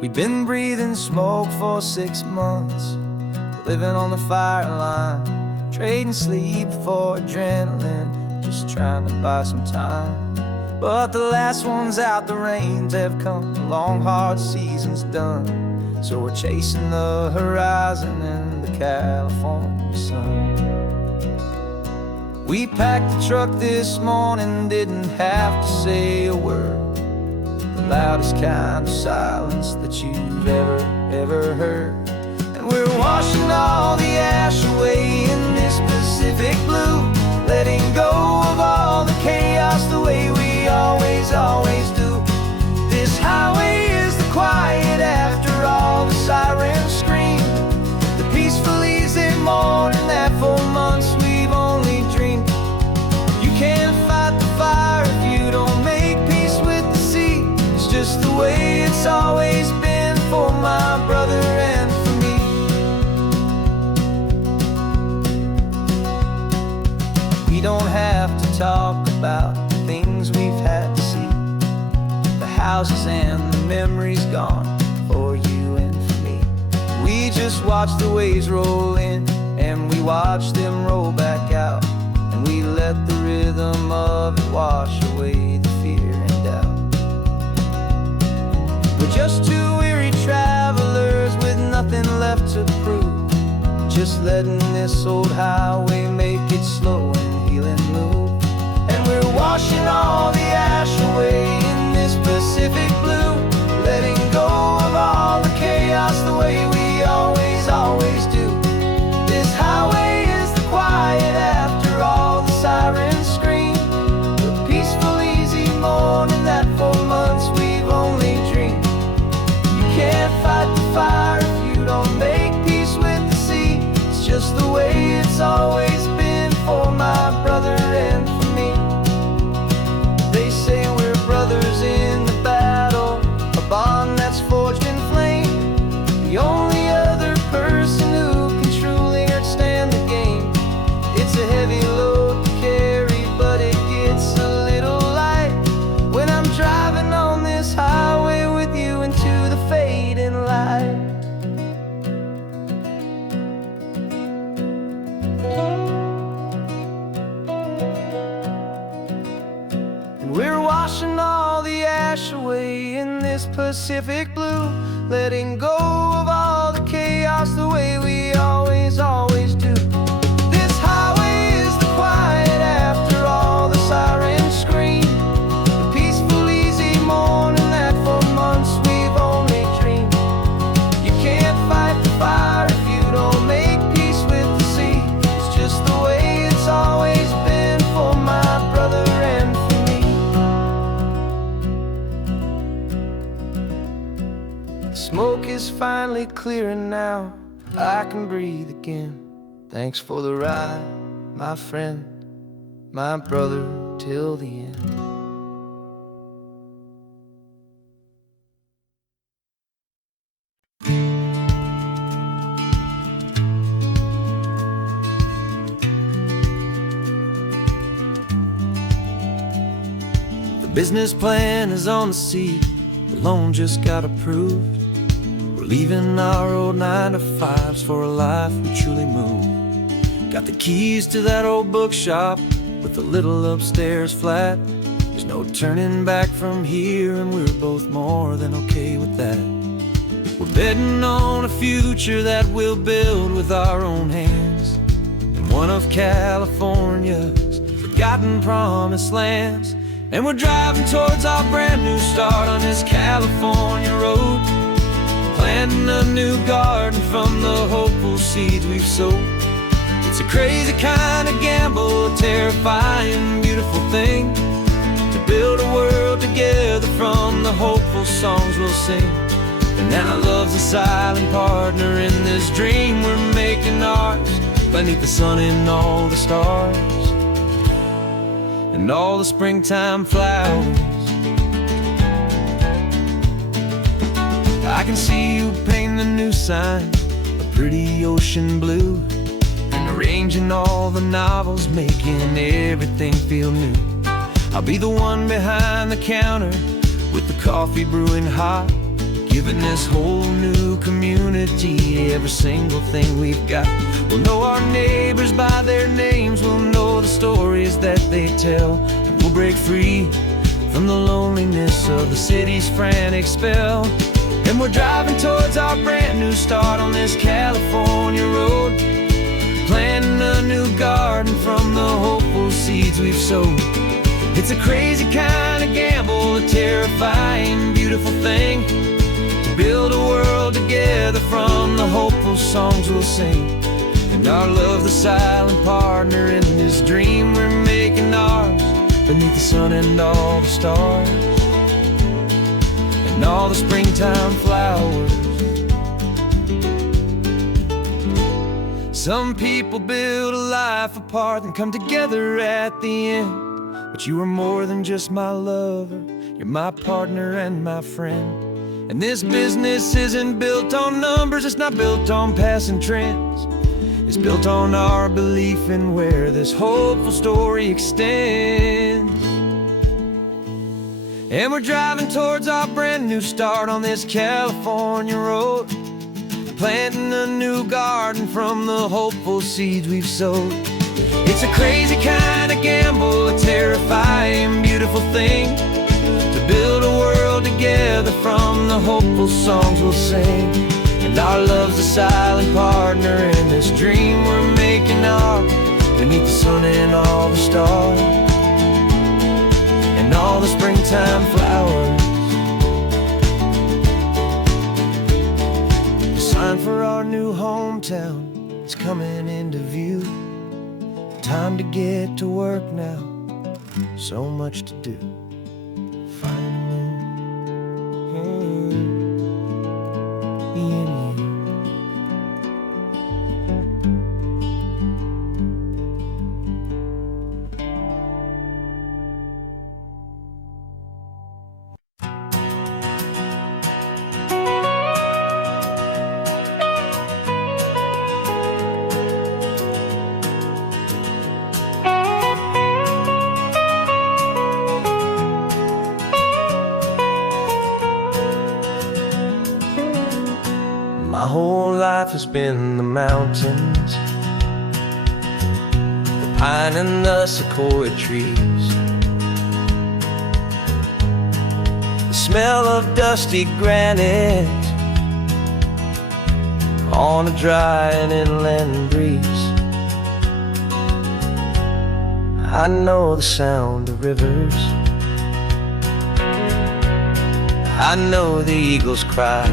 We've been breathing smoke for 6 months, living on the fire line, trading sleep for adrenaline, just trying to buy some time. But the last one's out, the rains have come, the long hard season's done. So we're chasing the horizon in the California sun. We packed the truck this morning, didn't have to say a word. The loudest kind of silence that you've ever heard. And we're washing all the ash away in this Pacific blue, letting go of all the chaos the way we always do. This highway is the quiet after all the sirens scream, the peaceful easy morning that for months we've only dreamed. You can't fight the fire if you don't make peace with the sea. It's just the way it's always been for my brother and for me. We don't have to talk about the things we've had to see, the houses and the memories gone for you and for me. We just watch the waves roll in and we watch them roll back out, and we let the rhythm of it wash away the fear and doubt. We're just two weary travelers with nothing left to prove, just letting this old highway make it slow and heal and move. And we're washing all the ash away in this Pacific blue, letting go of all the chaos the way we always do. This highway is the quiet after all the sirens scream, the peaceful easy morning that for months we've only dreamed. You can't fight the fire if you don't make peace with the sea. It's just the way it's always been for my brother and for me. They say we're brothers in the battle, a bond that's forged in flame. The only other person who can truly stand the game. It's a heavy load to carry, but it gets a little light when I'm driving on this highway with you into the fading light. And we're washing all the ash away in this Pacific blue, letting go of all the chaos the way we always do. This highway is the quiet after all the sirens scream, the peaceful easy morning that for months we've only dreamed. You can't fight the fire if you don't make peace with the sea. It's just the way it's always been for my brother and for me. The smoke is finally clearing now, I can breathe again. Thanks for the ride, my friend, my brother, till the end. The business plan is on the seat, the loan just got approved. We're leaving our old 9-to-5s for a life we truly move. Got the keys to that old bookshop with the little upstairs flat. There's no turning back from here, and we're both more than okay with that. We're betting on a future that we'll build with our own hands, in one of California's forgotten promised lands. And we're driving towards our brand new start on this California road, planting a new garden from the hopeful seeds we've sowed. It's a crazy kind of gamble, a terrifying, beautiful thing, to build a world together from the hopeful songs we'll sing. And now love's a silent partner in this dream we're making ours, beneath the sun and all the stars and all the springtime flowers. I can see you painting the new sign, a pretty ocean blue, and arranging all the novels, making everything feel new. I'll be the one behind the counter with the coffee brewing hot, giving this whole new community every single thing we've got. We'll know our neighbors by their names, we'll know the stories that they tell, and we'll break free from the loneliness of the city's frantic spell. And we're driving towards our brand new start on this California road, planting a new garden from the hopeful seeds we've sowed. It's a crazy kind of gamble, a terrifying, beautiful thing, to build a world together from the hopeful songs we'll sing. And our love's the silent partner in this dream we're making ours, beneath the sun and all the stars, and all the springtime flowers. Some people build a life apart and come together at the end, but you are more than just my lover, you're my partner and my friend. And this business isn't built on numbers, it's not built on passing trends. It's built on our belief in where this hopeful story extends. And we're driving towards our brand new start on this California road, planting a new garden from the hopeful seeds we've sowed. It's a crazy kind of gamble, a terrifying, beautiful thing, to build a world together from the hopeful songs we'll sing. And our love's a silent partner in this dream we're making ours, beneath the sun and all the stars, and all the springtime flowers. The sign for our new hometown is coming into view. Time to get to work now, so much to do. My whole life has been the mountains, the pine and the sequoia trees, the smell of dusty granite on a dry and inland breeze. I know the sound of rivers, I know the eagles cry,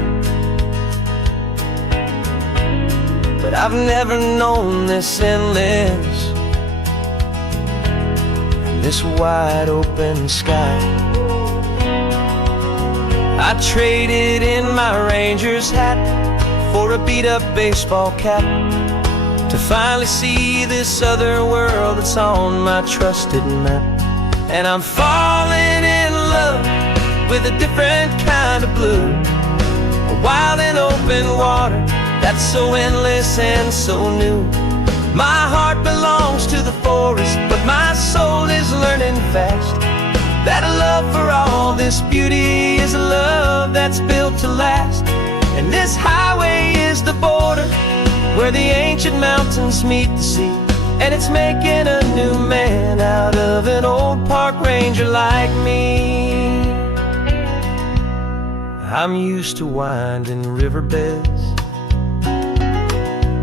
but I've never known this endless, this wide open sky. I traded in my ranger's hat for a beat-up baseball cap, to finally see this other world that's on my trusted map. And I'm falling in love with a different kind of blue, a wild and open water that's so endless and so new. My heart belongs to the forest, but my soul is learning fast that a love for all this beauty is a love that's built to last. And this highway is the border where the ancient mountains meet the sea, and it's making a new man out of an old park ranger like me. I'm used to winding riverbeds,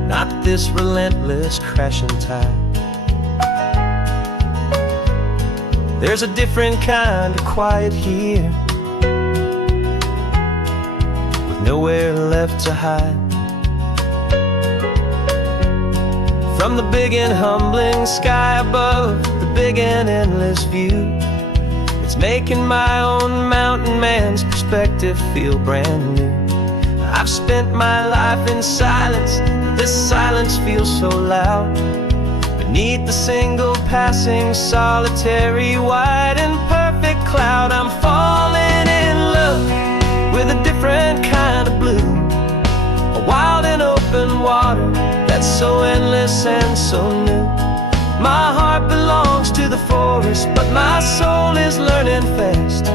not this relentless crashing tide. There's a different kind of quiet here, with nowhere left to hide. From the big and humbling sky above, the big and endless view, it's making my own mountain man's perspective feel brand new. I've spent my life in silence, this silence feels so loud. Beneath the single passing solitary white and perfect cloud, I'm falling in love with a different kind of blue, a wild and open water that's so endless and so new. My heart belongs to the forest, but my soul is learning fast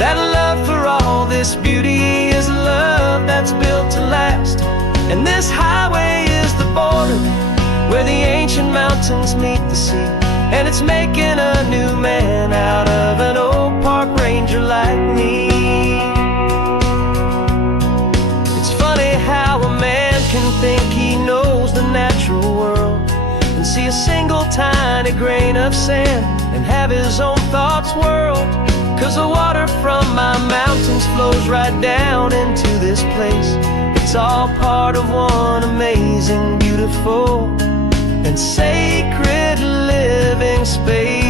that love for all this beauty is love that's built to last. And this highway is the border where the ancient mountains meet the sea, and it's making a new man out of an old park ranger like me. It's funny how a man can think he knows the natural world and see a single tiny grain of sand and have his own thoughts whirled. 'Cause the water from my mountains flows right down into this place. It's all part of one amazing, beautiful, and sacred living space.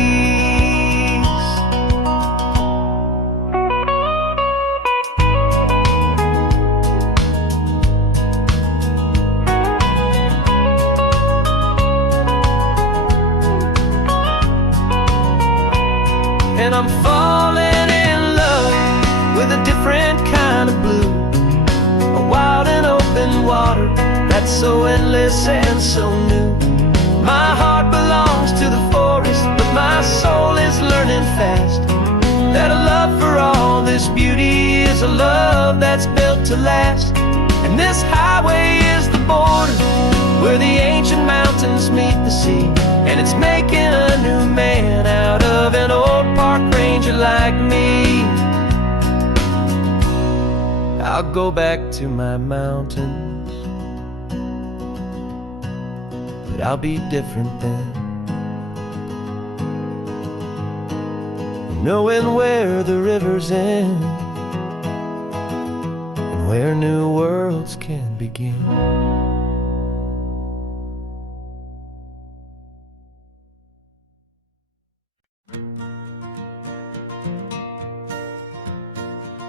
And I'm falling in love with a different kind of blue, a wild and open water that's so endless and so new. My heart belongs to the forest, but my soul is learning fast that a love for all this beauty is a love that's built to last. And this highway is the border where the ancient mountains meet the sea, and it's making a new man out of an old park ranger like me. I'll go back to my mountains, but I'll be different then, knowing where the rivers end and where new worlds can begin.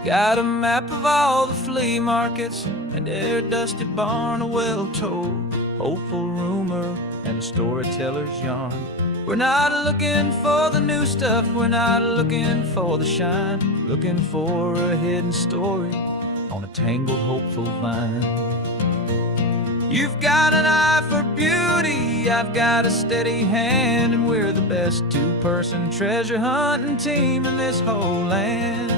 Got a map of all the flea markets and their dusty barn, a well-told, hopeful rumor, and a storyteller's yarn. We're not looking for the new stuff, we're not looking for the shine, looking for a hidden story on a tangled, hopeful vine. You've got an eye for beauty, I've got a steady hand, and we're the best two-person treasure hunting team in this whole land.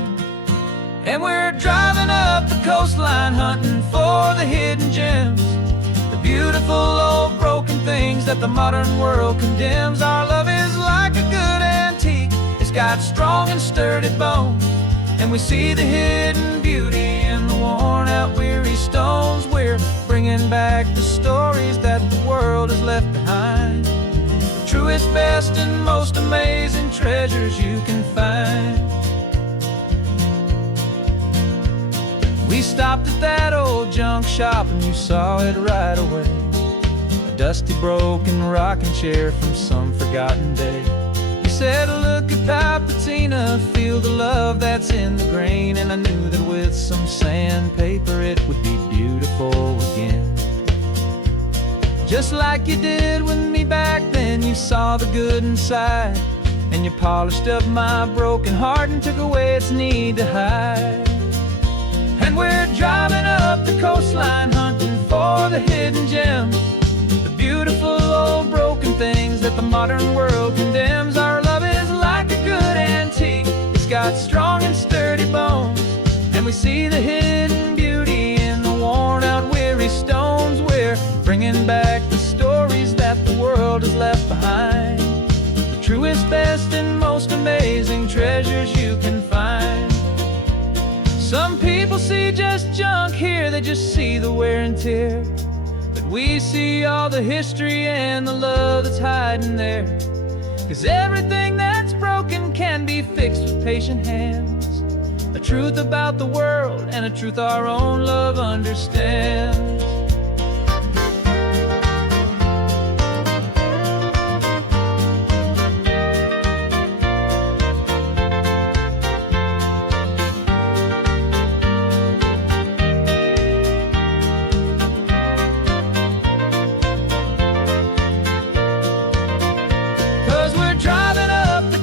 And we're driving up the coastline hunting for the hidden gems, the beautiful old broken things that the modern world condemns. Our love is like a good antique, it's got strong and sturdy bones, and we see the hidden beauty in the worn out weary stones. We're bringing back the stories that the world has left behind, the truest, best, and most amazing treasures you can find. We stopped at that old junk shop and you saw it right away, a dusty, broken rocking chair from some forgotten day. You said, look at Papatina, feel the love that's in the grain, and I knew that with some sandpaper it would be beautiful again. Just like you did with me back then, you saw the good inside, and you polished up my broken heart and took away its need to hide. And we're driving up the coastline hunting for the hidden gems, the beautiful old broken things that the modern world condemns. Our love is like a good antique, it's got strong and sturdy bones, and we see the hidden beauty in the worn out weary stones. We're bringing back the stories that the world has left behind, the truest, best, and most amazing treasures you can find. Some people see just junk here, they just see the wear and tear, but we see all the history and the love that's hiding there. 'Cause everything that's broken can be fixed with patient hands, a truth about the world and a truth our own love understands.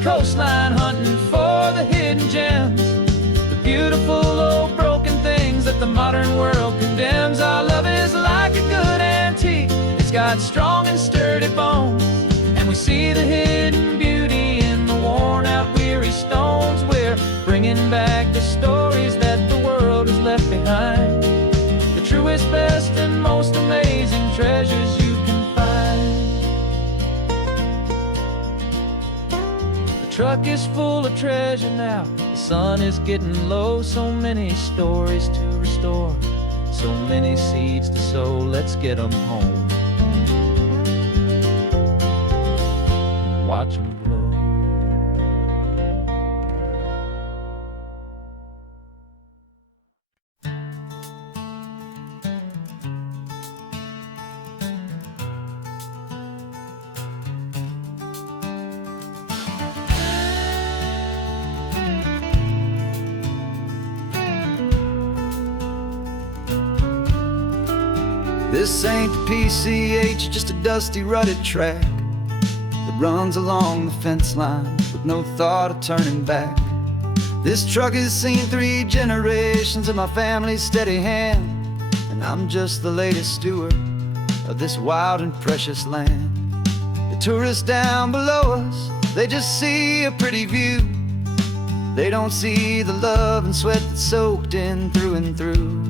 Coastline hunting for the hidden gems, the beautiful old broken things that the modern world condemns. Our love is like a good antique, it's got strong and sturdy bones, and we see the hidden beauty truck is full of treasure now. The sun is getting low. So many stories to restore, so many seeds to sow. Let's get them home. Watch them blow. This ain't the PCH, just a dusty, rutted track that runs along the fence line with no thought of turning back. This truck has seen 3 generations of my family's steady hand, and I'm just the latest steward of this wild and precious land. The tourists down below us, they just see a pretty view. They don't see the love and sweat that's soaked in through and through.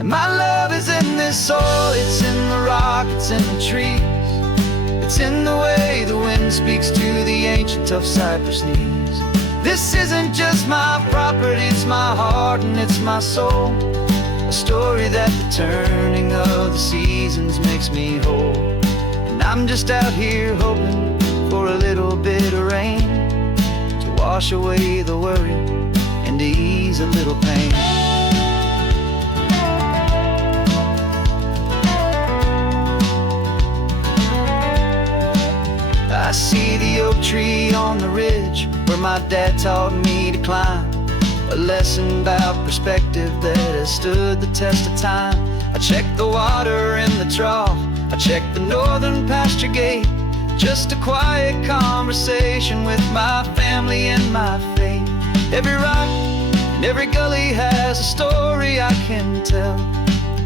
And my love is in this soil, it's in the rock, it's in the trees. It's in the way the wind speaks to the ancient tough cypress knees. This isn't just my property, it's my heart and it's my soul. A story that the turning of the seasons makes me whole. And I'm just out here hoping for a little bit of rain to wash away the worry and to ease a little pain. I see the oak tree on the ridge where my dad taught me to climb. A lesson about perspective that has stood the test of time. I check the water in the trough, I check the northern pasture gate. Just a quiet conversation with my family and my faith. Every rock and every gully has a story I can tell,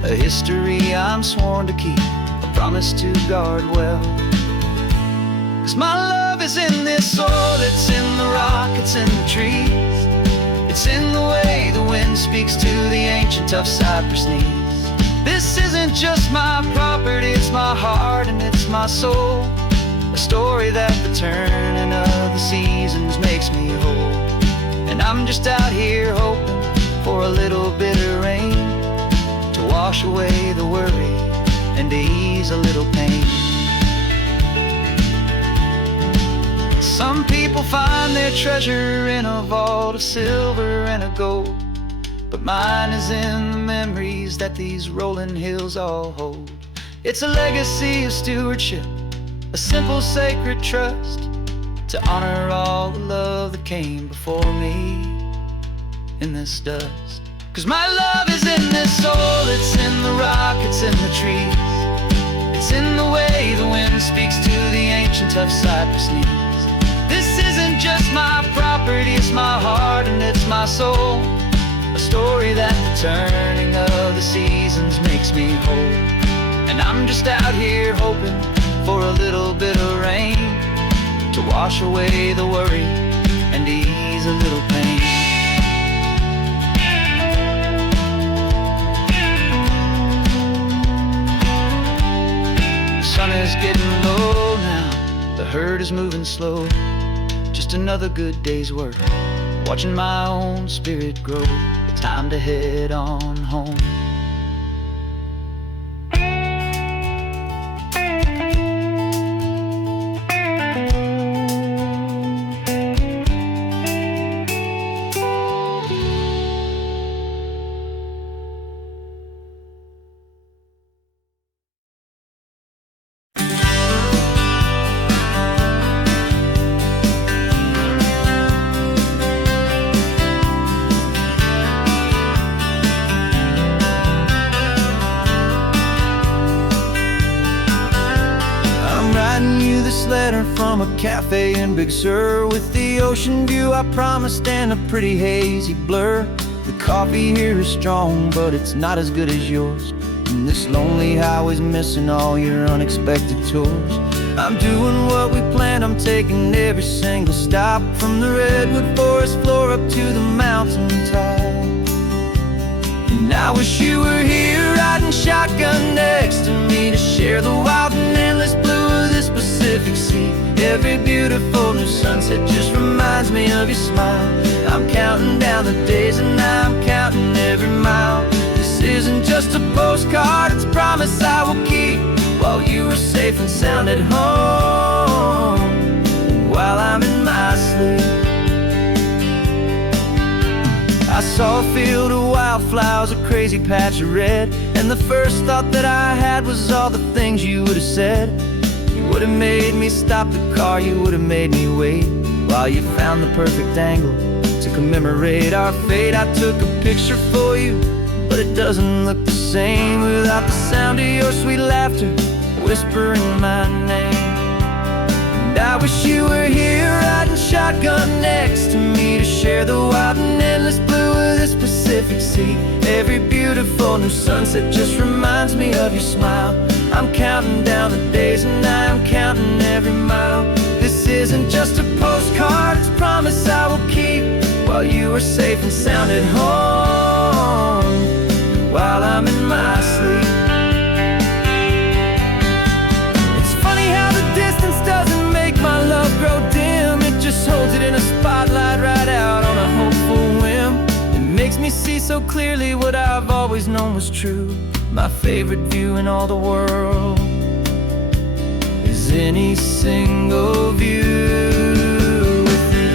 a history I'm sworn to keep, a promise to guard well. 'Cause my love is in this soil, it's in the rock, it's in the trees. It's in the way the wind speaks to the ancient tough cypress knees. This isn't just my property, it's my heart and it's my soul. A story that the turning of the seasons makes me whole. And I'm just out here hoping for a little bit of rain to wash away the worry and to ease a little pain. Some people find their treasure in a vault of silver and of gold, but mine is in the memories that these rolling hills all hold. It's a legacy of stewardship, a simple sacred trust, to honor all the love that came before me in this dust. 'Cause my love is in this soul, it's in the rock, it's in the trees. It's in the way the wind speaks to the ancient tough cypress knees. This isn't just my property, it's my heart and it's my soul. A story that the turning of the seasons makes me whole. And I'm just out here hoping for a little bit of rain to wash away the worry and to ease a little pain. The sun is getting low now, the herd is moving slow. Just another good day's work, watching my own spirit grow. Time to head on home. Letter from a cafe in Big Sur with the ocean view I promised and a pretty hazy blur. The coffee here is strong, but it's not as good as yours. And this lonely highway's missing all your unexpected tours. I'm doing what we planned, I'm taking every single stop, from the redwood forest floor up to the mountain top. And I wish you were here riding shotgun next to me to share the wild and endless blue of this Pacific Sea. Every beautiful new sunset just reminds me of your smile. I'm counting down the days and I'm counting every mile. This isn't just a postcard, it's a promise I will keep, while you are safe and sound at home, and while I'm in my sleep. I saw a field of wildflowers, a crazy patch of red, and the first thought that I had was all the things you would have said. You would have made me stop the car, you would have made me wait, while you found the perfect angle to commemorate our fate. I took a picture for you, but it doesn't look the same without the sound of your sweet laughter whispering my name. And I wish you were here riding shotgun next to me to share the wild and endless blue of this Pacific Sea. Every beautiful new sunset just reminds me of your smile. I'm counting down the days and I'm counting every mile. This isn't just a postcard, it's a promise I will keep, while you are safe and sound at home, while I'm in my sleep. It's funny how the distance doesn't make my love grow dim. It just holds it in a spotlight right out on a hopeful whim. It makes me see so clearly what I've always known was true. My favorite view in all the world is any single view with you.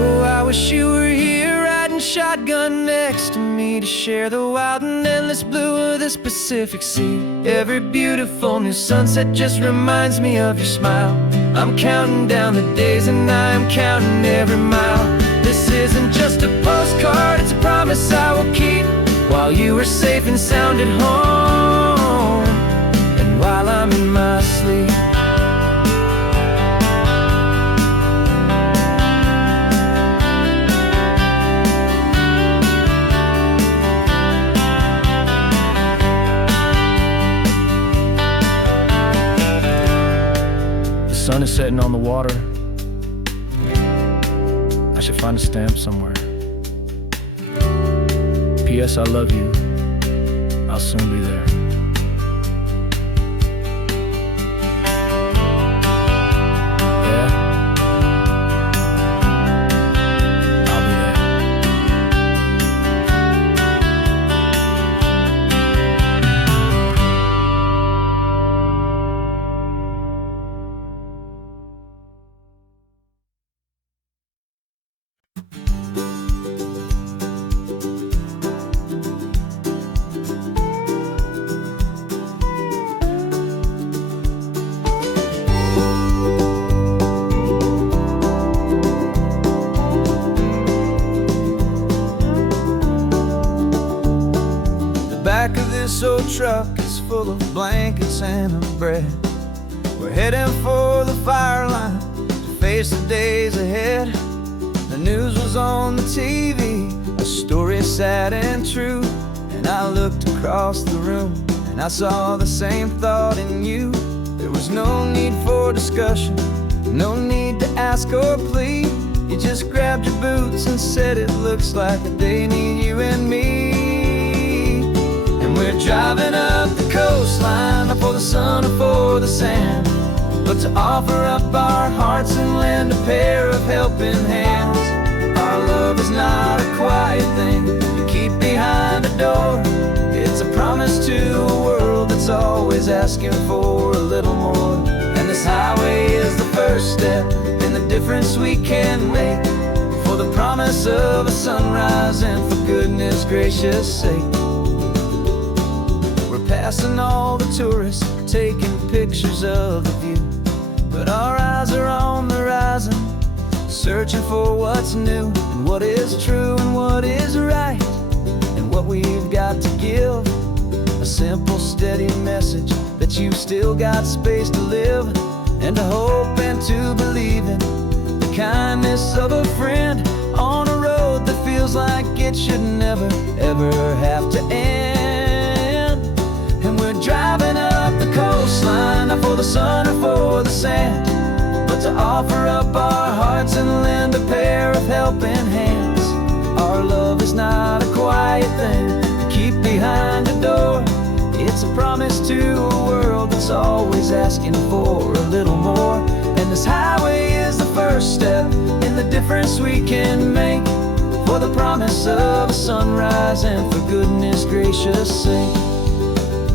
Oh, I wish you were here riding shotgun next to me to share the wild and endless blue of this Pacific Sea. Every beautiful new sunset just reminds me of your smile. I'm counting down the days and I'm counting every mile. This isn't just a postcard, it's a promise I will keep, while you are safe and sound at home, and while I'm in my sleep. The sun is setting on the water. I should find a stamp somewhere. P.S. I love you. I'll soon be there. Yeah, I'll be there. Back of this old truck is full of blankets and of bread. We're heading for the fire line to face the days ahead. The news was on the TV, a story sad and true. And I looked across the room and I saw the same thought in you. There was no need for discussion, no need to ask or plead. You just grabbed your boots and said it looks like a day need you and me. We're driving up the coastline, not for the sun or for the sand, but to offer up our hearts and lend a pair of helping hands. Our love is not a quiet thing you keep behind a door. It's a promise to a world that's always asking for a little more. And this highway is the first step in the difference we can make, for the promise of a sunrise and for goodness gracious sake. Passing all the tourists, taking pictures of the view, but our eyes are on the horizon, searching for what's new and what is true and what is right, and what we've got to give. A simple, steady message that you've still got space to live, and to hope and to believe in the kindness of a friend on a road that feels like it should never, ever have to end. And we're driving up the coastline, not for the sun or for the sand, but to offer up our hearts hearts and lend a pair of helping hands. Our love is not a quiet thing to keep behind a door. It's a promise to a world that's always asking for a little more. And this highway is the first step in the difference we can make, for the promise of a sunrise and for goodness gracious sake.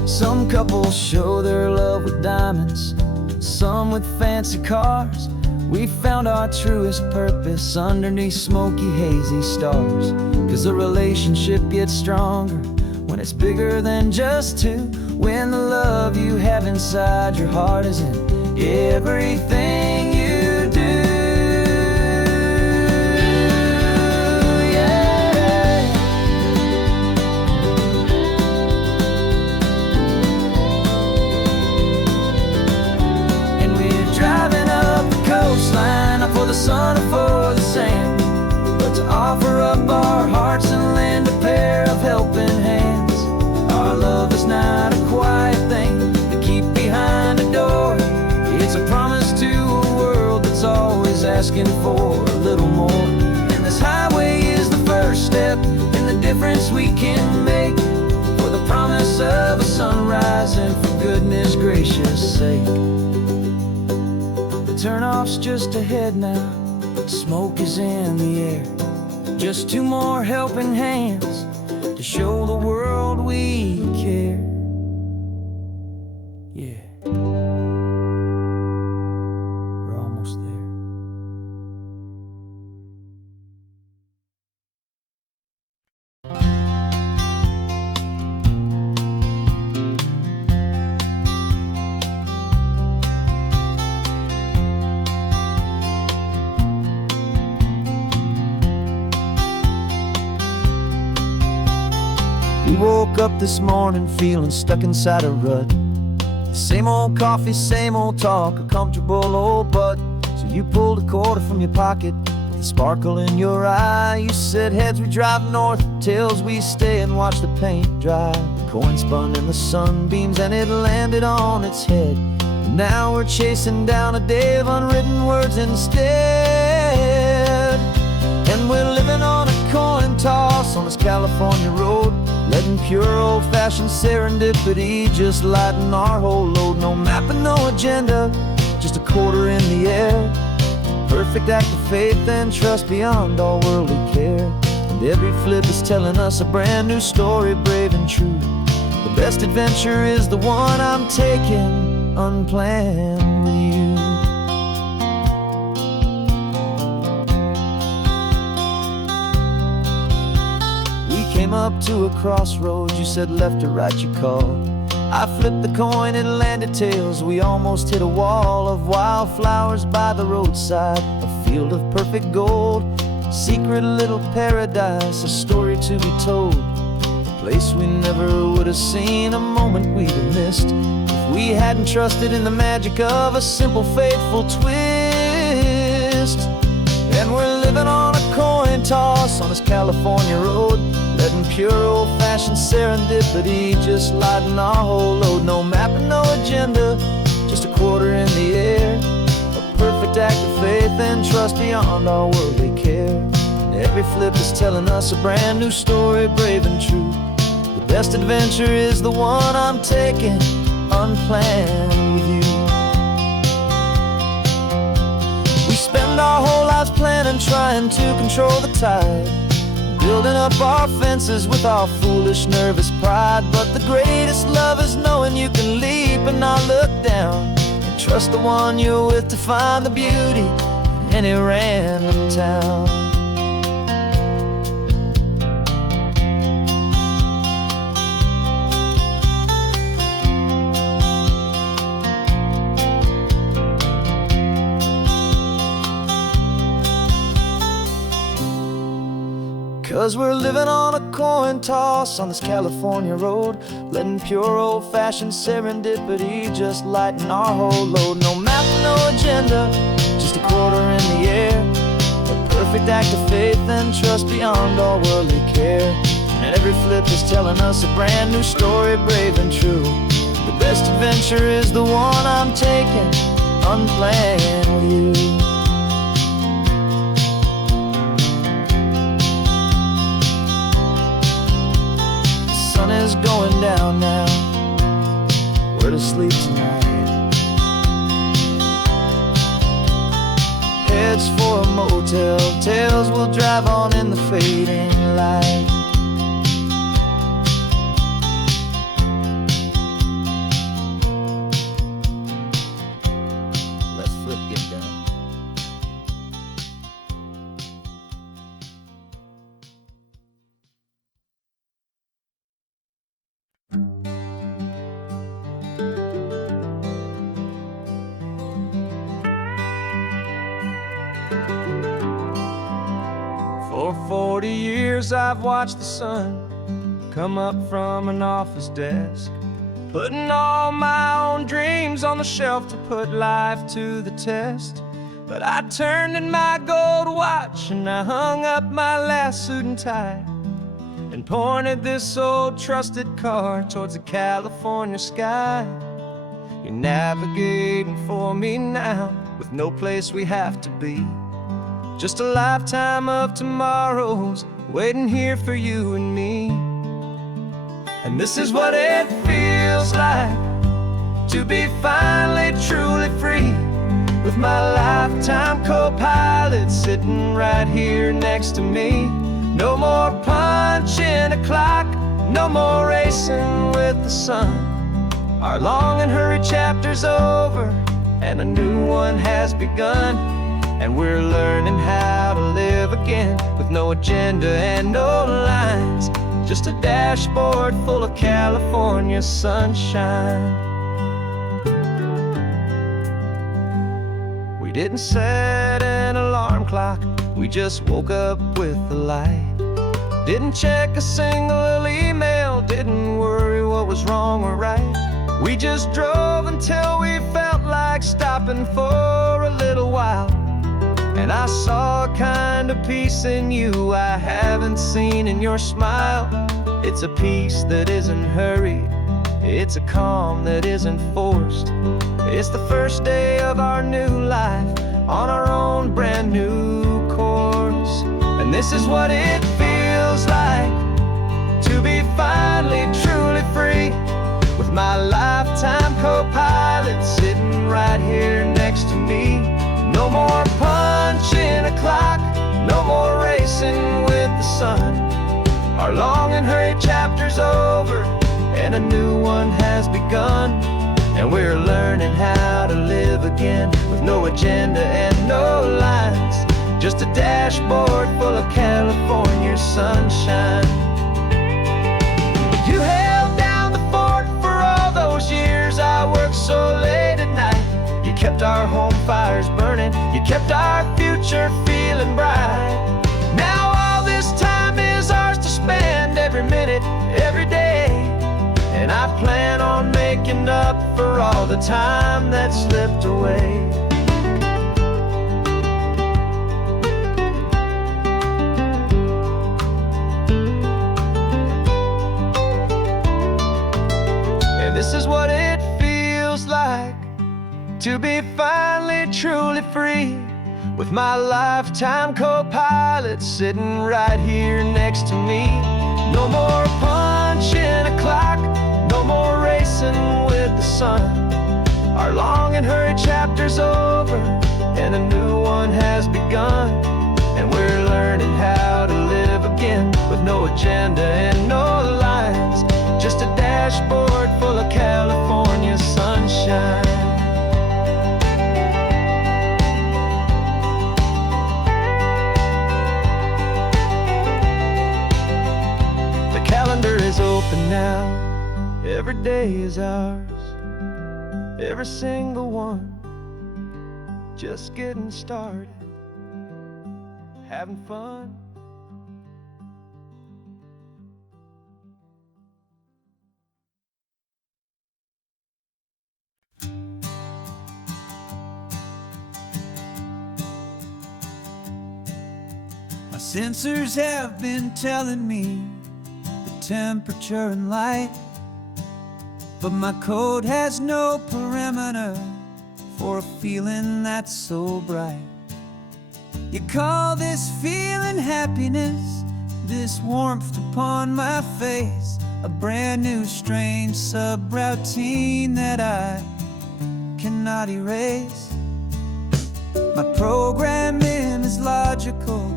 Some couples show their love with diamonds, some with fancy cars. We found our truest purpose underneath smoky, hazy stars. 'Cause the relationship gets stronger when it's bigger than just two, when the love you have inside your heart is in everything you do. Yeah. And we're driving up the coastline, not for the sun or for the sand, but to offer up our hearts and lend a pair of helping hands. Our love is not a quiet thing to keep behind a door. It's a promise to a world that's always asking for a little more. And this highway is the first step in the difference we can make, for the promise of a sunrise and for goodness gracious sake. The turnoff's just ahead now, smoke is in the air. Just two more helping hands to show the world we care. Yeah. We're almost there. We woke up this morning feeling stuck inside a rut. Same old coffee, same old talk, a comfortable old butt. So you pulled a quarter from your pocket with a sparkle in your eye. You said, heads we drive north, tails we stay and watch the paint dry. The coin spun in the sunbeams and it landed on its head. And now we're chasing down a day of unwritten words instead. And we're living on a coin toss on this California road, letting pure old-fashioned serendipity just lighten our whole load. No map and no agenda, just a quarter in the air. Perfect act of faith and trust beyond all worldly care. And every flip is telling us a brand new story, brave and true. The best adventure is the one I'm taking, unplanned with you. Came up to a crossroads, you said left or right you called. I flipped the coin, it landed tails. We almost hit a wall of wildflowers by the roadside, a field of perfect gold, secret little paradise, a story to be told. A place we never would have seen, a moment we'd have missed if we hadn't trusted in the magic of a simple, faithful twist. And we're living on a coin toss on this California road, letting pure old-fashioned serendipity just lighten our whole load. No map and no agenda, just a quarter in the air. A perfect act of faith and trust beyond our worldly care. And every flip is telling us a brand new story, brave and true. The best adventure is the one I'm taking, unplanned with you. We spend our whole lives planning, trying to control the tide, building up our fences with our foolish, nervous pride. But the greatest love is knowing you can leap and not look down, and trust the one you're with to find the beauty in any random town. 'Cause we're living on a coin toss on this California road, letting pure old-fashioned serendipity just lighten our whole load. No map, no agenda, just a quarter in the air. A perfect act of faith and trust beyond all worldly care. And every flip is telling us a brand new story, brave and true. The best adventure is the one I'm taking, unplanned with you. is going down now. Where to sleep tonight? Heads for a motel, tails will drive on in the fading light. Let's flip get done. For 40 years I've watched the sun come up from an office desk, putting all my own dreams on the shelf to put life to the test. But I turned in my gold watch and I hung up my last suit and tie, and pointed this old trusted car towards the California sky. You're navigating for me now, with no place we have to be. Just a lifetime of tomorrows waiting here for you and me. And this is what it feels like to be finally truly free, with my lifetime co-pilot sitting right here next to me. No more punching a clock, no more racing with the sun. Our long and hurried chapter's over and a new one has begun. And we're learning how to live again, with no agenda and no lines, just a dashboard full of California sunshine. We didn't set an alarm clock, we just woke up with the light. Didn't check a single email, didn't worry what was wrong or right. We just drove until we felt like stopping for a little while. And I saw a kind of peace in you I haven't seen in your smile. It's a peace that isn't hurried, it's a calm that isn't forced. It's the first day of our new life on our own brand new course. And this is what it feels like to be finally truly free, with my lifetime co-pilot sitting right here next to me. No more punching a clock, no more racing with the sun. Our long and hurried chapter's over and a new one has begun. And we're learning how to live again, with no agenda and no lines, just a dashboard full of California sunshine. You held down the fort for all those years I worked so late at night. You kept our home fires burning, you kept our future feeling bright. Now all this time is ours to spend, every minute, every day. And I plan on making up for all the time that slipped away. And this is what it feels like to be finally truly free, with my lifetime co-pilot sitting right here next to me. No more punching a clock, no more racing with the sun. Our long and hurried chapter's over and a new one has begun. And we're learning how to live again, with no agenda and no lines, just a dashboard full of California sunshine. Is open now, every day is ours, every single one, just getting started, having fun. My sensors have been telling me temperature and light, but my code has no perimeter for a feeling that's so bright. You call this feeling happiness, this warmth upon my face, a brand new strange subroutine that I cannot erase. My programming is logical,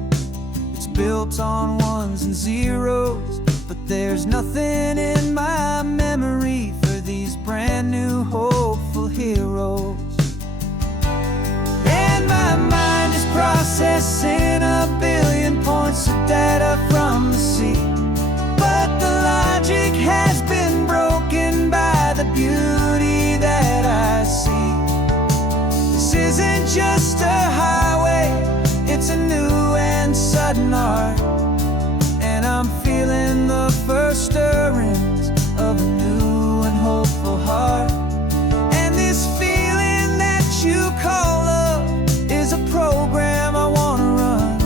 it's built on ones and zeros, but there's nothing in my memory for these brand new hopeful heroes. And my mind is processing a billion points of data from the sea, but the logic has been broken by the beauty that I see. This isn't just a highway, it's a new and sudden art, and I'm feeling the first stirrings of a new and hopeful heart. And this feeling that you call love is a program I want to run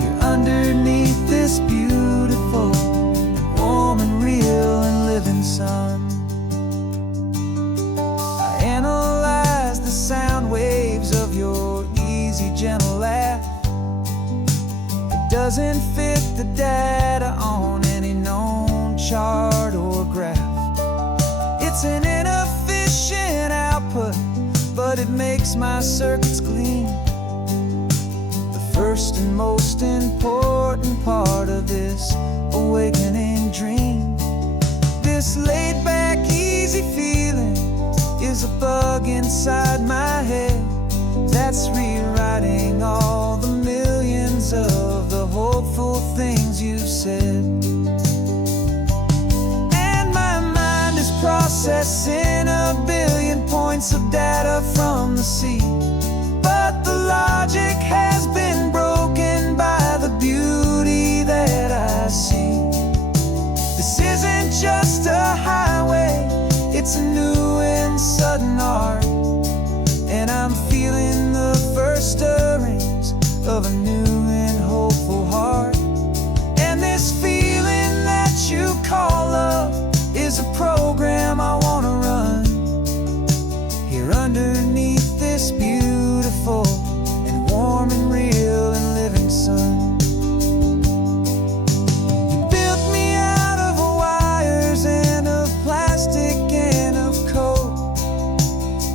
here underneath this beautiful and warm and real and living sun. I analyze the sound waves of your easy, gentle laugh. It doesn't fit the data on any known chart or graph. It's an inefficient output, but it makes my circuits clean. The first and most important part of this awakening dream. This laid-back, easy feeling is a bug inside my head that's rewriting all the millions of the hopeful things you've said. And my mind is processing a billion points of data from the sea, but the logic has been broken by the beauty that I see. This isn't just a highway, it's a new and sudden art, and I'm feeling the first stirrings of a new and hopeful heart. And this feeling that you call love is a program I want to run here underneath this beautiful and warm and real and living sun. You built me out of wires and of plastic and of code.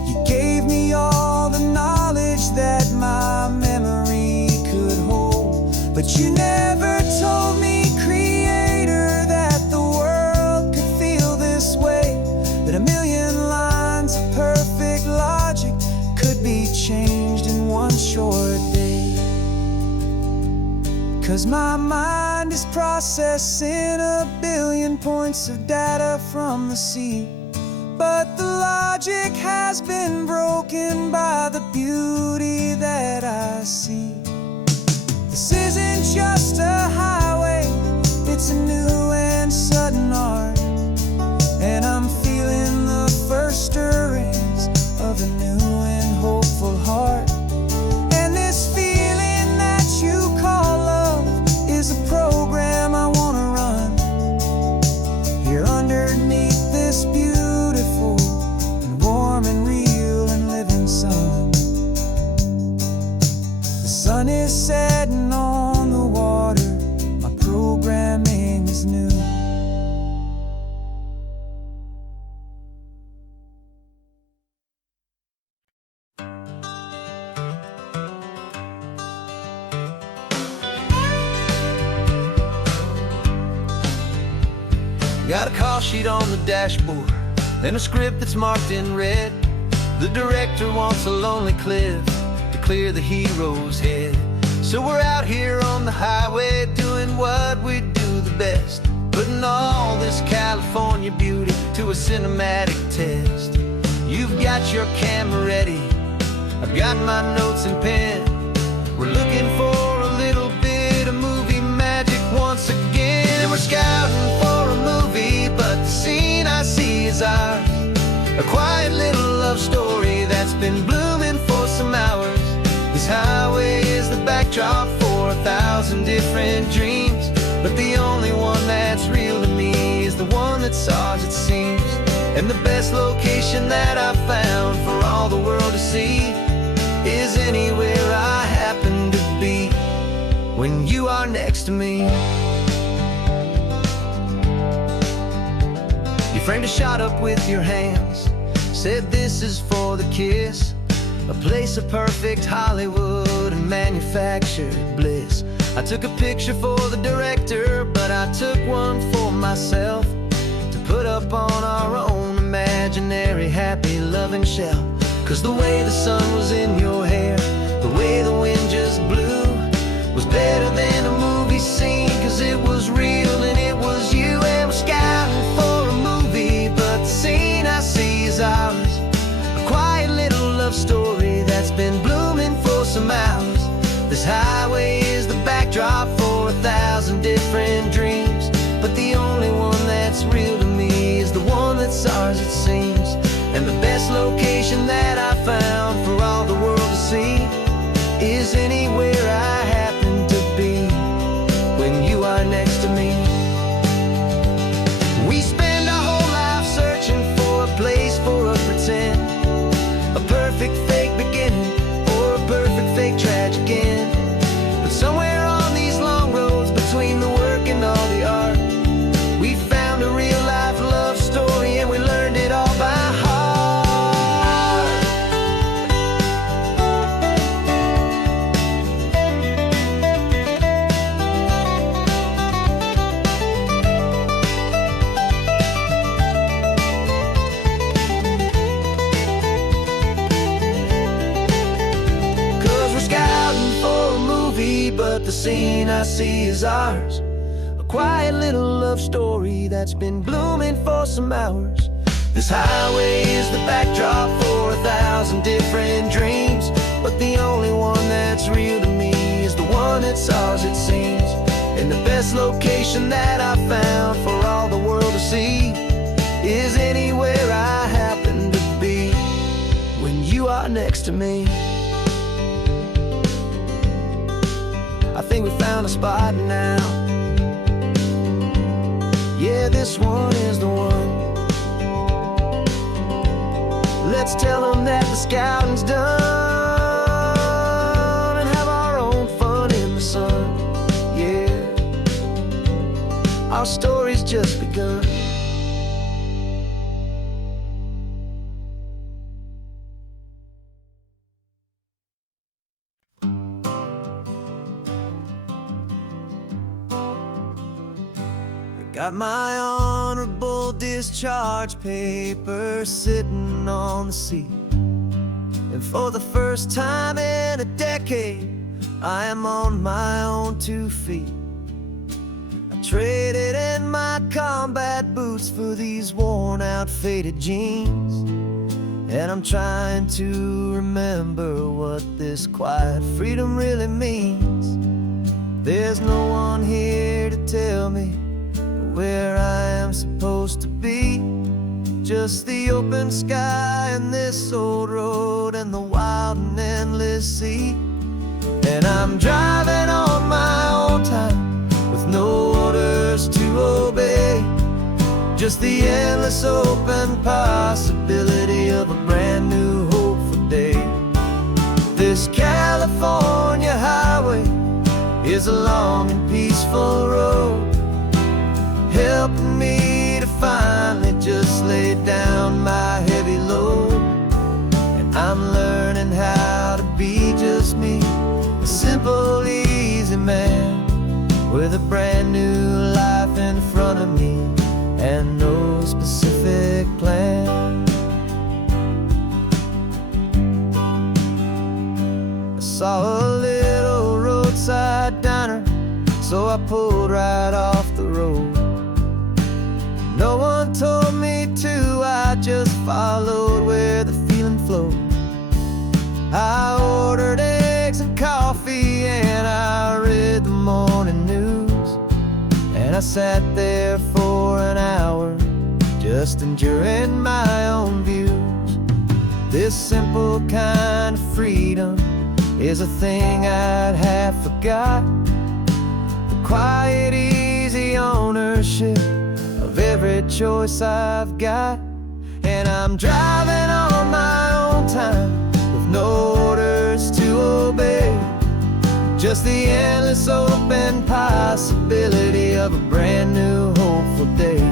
You gave me all the knowledge that my memory could hold, but you never told me, Creator, that the world could feel this way, that a million lines of perfect logic could be changed in one short day. 'Cause my mind is processing a billion points of data from the sea, but the logic has been broken by the beauty that I see. This isn't just a highway, it's a new and sudden art, and I'm feeling the first stirrings of a new and hopeful heart. And this feeling that you call love is a program I want to run here underneath this beautiful and warm and real and living sun. The sun is setting on the water, my programming is new. Got a call sheet on the dashboard and a script that's marked in red. The director wants a lonely cliff to clear the hero's head. So we're out here on the highway doing what we do the best, putting all this California beauty to a cinematic test. You've got your camera ready, I've got my notes and pen. We're looking for a little bit of movie magic once again. And we're scouting for a movie, but the scene I see is ours. A quiet little love story that's been blooming for some hours. This highway is the backdrop for 1,000 different dreams, but the only one that's real to me is the one that's ours, it seems. And the best location that I've found for all the world to see is anywhere I happen to be when you are next to me. framed a shot up with your hands, said this is for the kiss, a place of perfect Hollywood and manufactured bliss. I took a picture for the director, but I took one for myself to put up on our own imaginary happy loving shelf. 'Cause the way the sun was in your hair, the way the wind just blew, was better than a movie scene. 'Cause it was real and it was you, and we're scouting for a movie, but the scene I see is ours. A quiet little love story that's been blooming for some hours. This highway is the backdrop for 1,000 different dreams, but the only one that's real to me is the one that's ours, it seems. And the best location that I found for all the world to see is anywhere I happen to be when you are next to me. We spend our whole life searching for a place for a pretend, a perfect fake beginning or a perfect fake tragic end. But somewhere on these long roads between the work and all the art, we found a real life love story, and we learned it all by heart. 'Cause we're scouting for a movie, but the scene I see is ours. A quiet little love story that's been blooming for some hours. This highway is the backdrop for 1,000 different dreams, but the only one that's real to me is the one that's ours, it seems. And the best location that I found for all the world to see is anywhere I happen to be when you are next to me. I think we found a spot now. Yeah, this one is the one. Let's tell them that the scouting's done and have our own fun in the sun. Yeah, our story's just begun. Got my honorable discharge paper sitting on the seat, and for the first time in a decade, I am on my own 2 feet. I traded in my combat boots for these worn out faded jeans, and I'm trying to remember what this quiet freedom really means. There's no one here to tell me where I am supposed to be, just the open sky and this old road and the wild and endless sea. And I'm driving on my own time with no orders to obey, just the endless open possibility of a brand new hopeful day. This California highway is a long and peaceful road, helping me to finally just lay down my heavy load. And I'm learning how to be just me, a simple, easy man with a brand new life in front of me and no specific plan. I saw a little roadside diner, so I pulled right off the road. No one told me to, I just followed where the feeling flowed. I ordered eggs and coffee and I read the morning news, and I sat there for an hour just enduring my own views. This simple kind of freedom is a thing I'd have forgot. The quiet, easy ownership of every choice I've got. And I'm driving on my own time with no orders to obey, just the endless open possibility of a brand new hopeful day.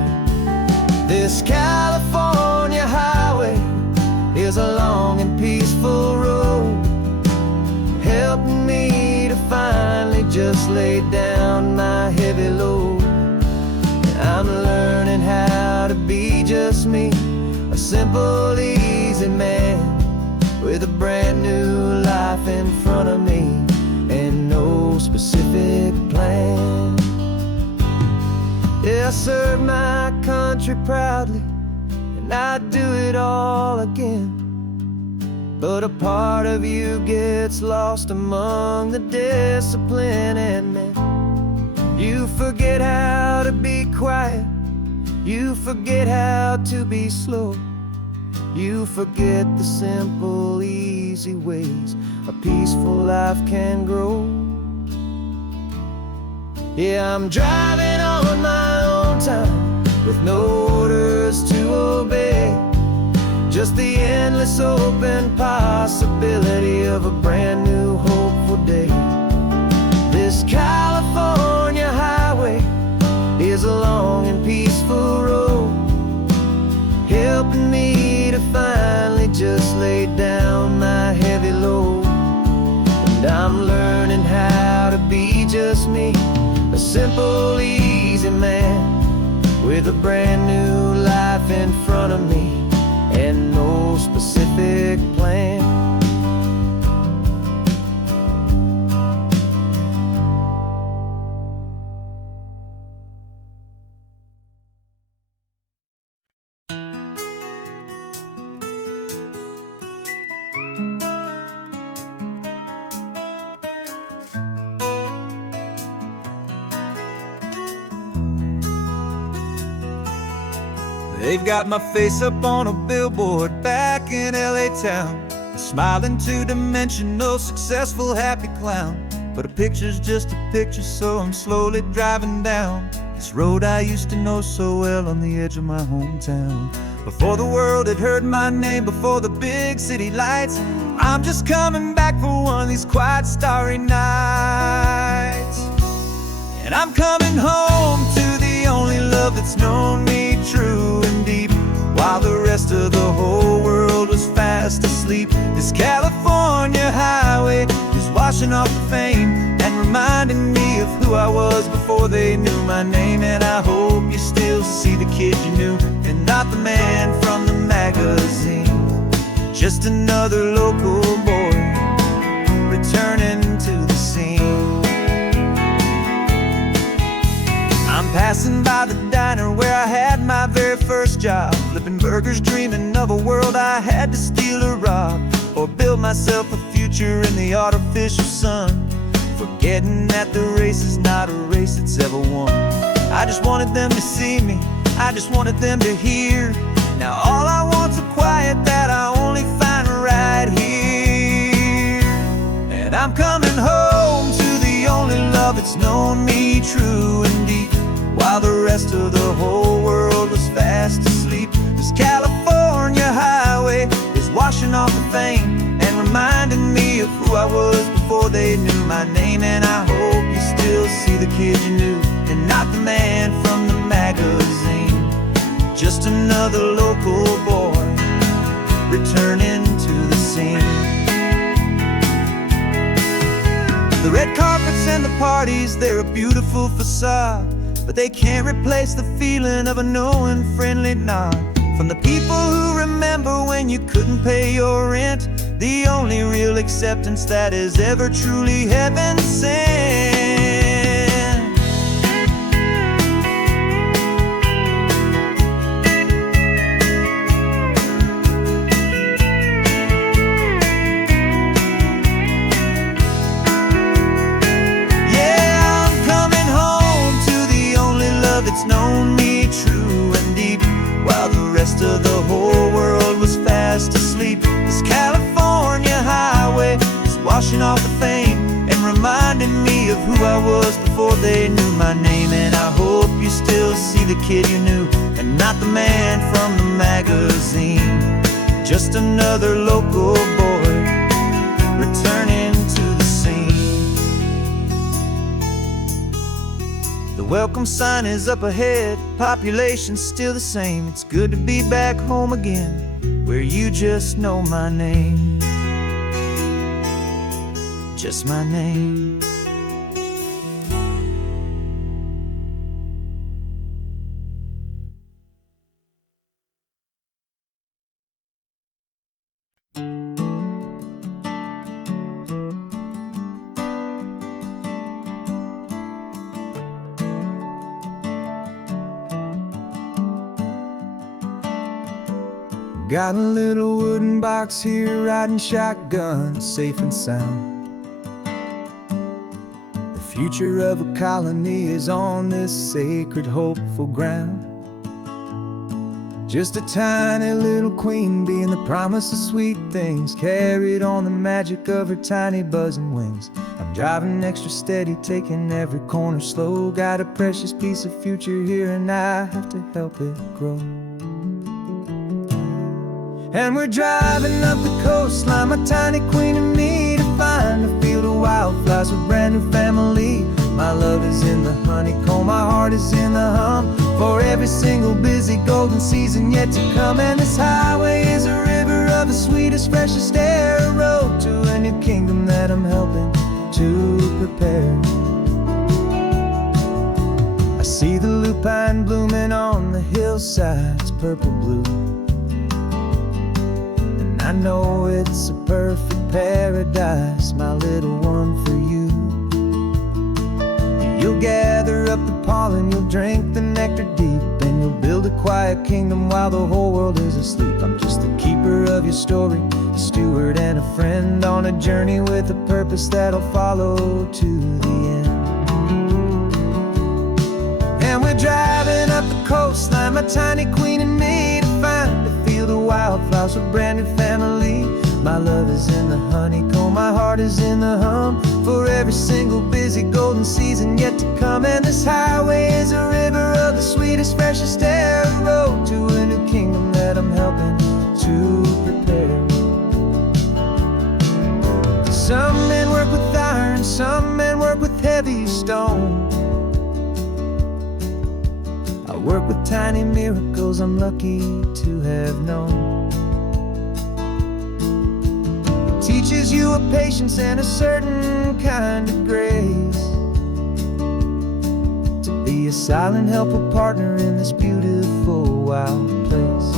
This California highway is a long and peaceful road, helping me to finally just lay down my heavy load. I'm learning how to be just me, a simple, easy man with a brand new life in front of me and no specific plan. Yeah, I serve my country proudly, and I'd do it all again. But a part of you gets lost among the discipline, and man, you forget how to be quiet, you forget how to be slow, you forget the simple, easy ways a peaceful life can grow. Yeah, I'm driving on my own time with no orders to obey, just the endless open possibility of a brand new hopeful day. This California highway is a long and peaceful road, helping me to finally just lay down my heavy load. And I'm learning how to be just me, a simple, easy man with a brand new life in front of me and no specific plan. They've got my face up on a billboard back in LA town, a smiling two-dimensional, successful, happy clown. But a picture's just a picture, so I'm slowly driving down this road I used to know so well on the edge of my hometown. Before the world had heard my name, before the big city lights, I'm just coming back for one of these quiet, starry nights. And I'm coming home to the only love that's known me true and deep, while the rest of the whole world was fast asleep. This California highway is washing off the fame and reminding me of who I was before they knew my name. And I hope you still see the kid you knew and not the man from the magazine, just another local boy returning to the scene. I'm passing by the diner where I had my very first job, flipping burgers, dreaming of a world I had to steal or rob, or build myself a future in the artificial sun, forgetting that the race is not a race that's ever won. I just wanted them to see me, I just wanted them to hear. Now all I want's a quiet that I only find right here. And I'm coming home to the only love that's known me true and deep, while the rest of the whole world was fast asleep. This California highway is washing off the fame and reminding me of who I was before they knew my name. And I hope you still see the kid you knew and not the man from the magazine, just another local boy returning to the scene. The red carpets and the parties, they're a beautiful facade, but they can't replace the feeling of a knowing, friendly nod from the people who remember when you couldn't pay your rent, the only real acceptance that is ever truly heaven sent. Yeah, I'm coming home to the only love that's known me true and deep, while the rest of the whole world was fast asleep. This California highway is washing off the fame and reminding me of who I was before they knew my name. And I hope you still see the kid you knew and not the man from the magazine, just another local boy returning to the scene. The The welcome sign is up ahead, population's still the same. It's good to be back home again, where you just know my name. Just my name. Got a little wooden box here, riding shotgun, safe and sound. The future of a colony is on this sacred, hopeful ground. Just a tiny little queen bee and the promise of sweet things, carried on the magic of her tiny buzzing wings. I'm driving extra steady, taking every corner slow. Got a precious piece of future here and I have to help it grow. And we're driving up the coastline, my tiny queen and me, to find a field of wildflowers, a brand new family. My love is in the honeycomb, my heart is in the hum, for every single busy golden season yet to come. And this highway is a river of the sweetest, freshest air, a road to a new kingdom that I'm helping to prepare. I see the lupine blooming on the hillsides, purple blue. I know it's a perfect paradise, my little one, for you. You'll gather up the pollen, you'll drink the nectar deep, and you'll build a quiet kingdom while the whole world is asleep. I'm just the keeper of your story, a steward and a friend, on a journey with a purpose that'll follow to the end. And we're driving up the coastline, my tiny queen and me, to find a field of wildflowers, a brand new family. My love is in the honeycomb, my heart is in the hum, for every single busy golden season yet to come. And this highway is a river of the sweetest, freshest air, a road to a new kingdom that I'm helping to prepare. Some men work with iron, some men work with heavy stone. I work with tiny miracles I'm lucky to have known. Teaches you a patience and a certain kind of grace, to be a silent, helpful partner in this beautiful, wild place.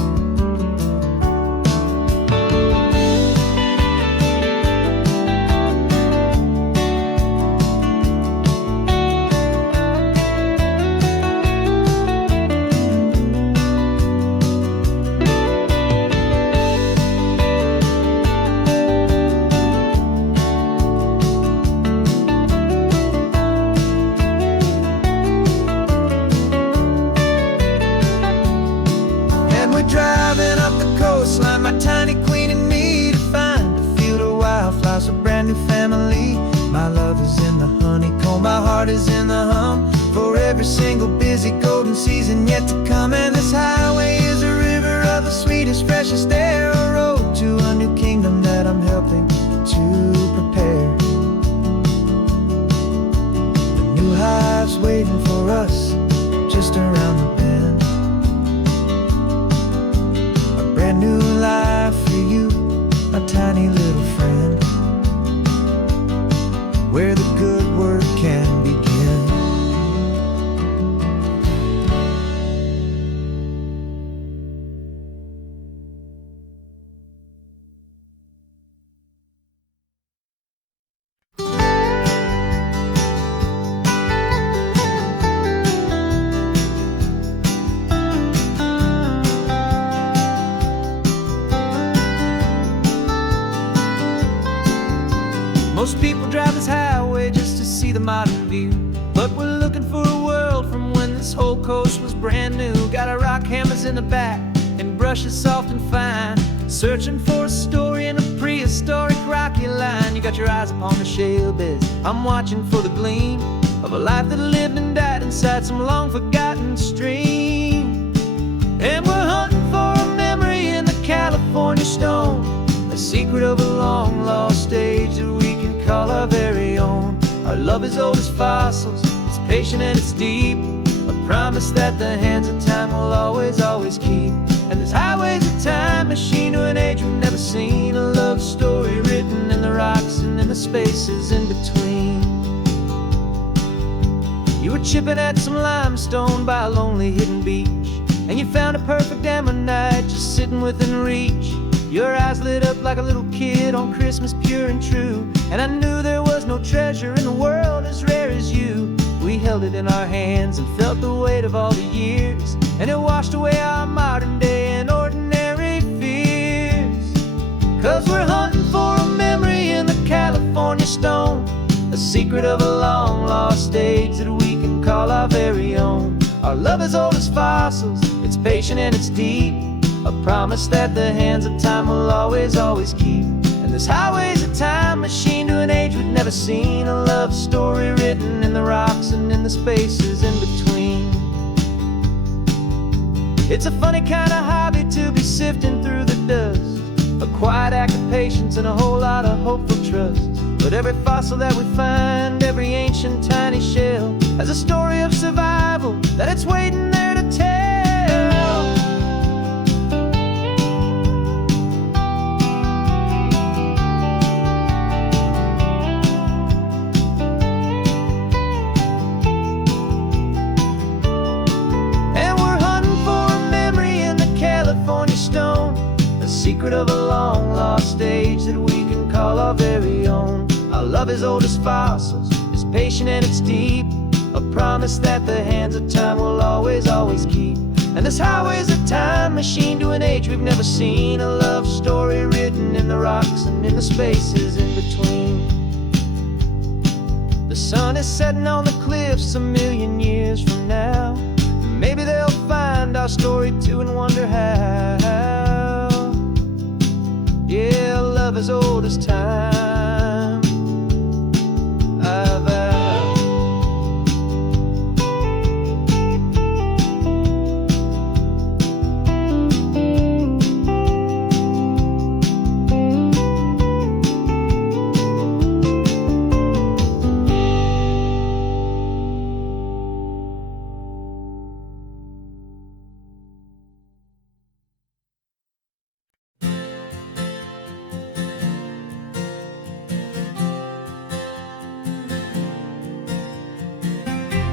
Driving up the coastline, my tiny queen and me, to find a field of wildflowers, a brand new family. My love is in the honeycomb, my heart is in the hum, for every single busy golden season yet to come. And this highway is a river of the sweetest, freshest air, a road to a new kingdom that I'm helping to prepare. The new hive's waiting for us just around the bend. Brand new life for you, my tiny little friend, where the good work can begin. Most people drive this highway just to see the modern view, but we're looking for a world from when this whole coast was brand new. Got our rock hammers in the back and brushes soft and fine, searching for a story in a prehistoric rocky line. You got your eyes upon the shale beds, I'm watching for the gleam of a life that lived and died inside some long forgotten stream. And we're hunting for a memory in the California stone, the secret of a long lost age that we can call our very own. Our love is old as fossils, its patient and it's deep, a promise that the hands of time will always, always keep. And this highway's a time machine to an age we've never seen, a love story written in the rocks and in the spaces in between. You were chipping at some limestone by a lonely hidden beach, and you found a perfect ammonite just sitting within reach. Your eyes lit up like a little kid on Christmas, pure and true. And I knew there was no treasure in the world as rare as you. We held it in our hands and felt the weight of all the years, and it washed away our modern day and ordinary fears. 'Cause we're hunting for a memory in the California stone, a secret of a long lost age that we can call our very own. Our love is old as fossils, it's patient and it's deep, a promise that the hands of time will always, always keep. And this highway's a time machine to an age we've never seen, a love story written in the rocks and in the spaces in between. It's a funny kind of hobby to be sifting through the dust, a quiet act of patience and a whole lot of hopeful trust. But every fossil that we find, every ancient tiny shell, has a story of survival that it's waiting there to tell. And we're hunting for a memory in the California stone, a secret of a long lost age that we can call our very own. Our love is old as fossils, it's patient and it's deep, a promise that the hands of time will always, always keep. And this highway's a time machine to an age we've never seen, a love story written in the rocks and in the spaces in between. The sun is setting on the cliffs a million years from now, maybe they'll find our story too and wonder how. Yeah, love is old as time.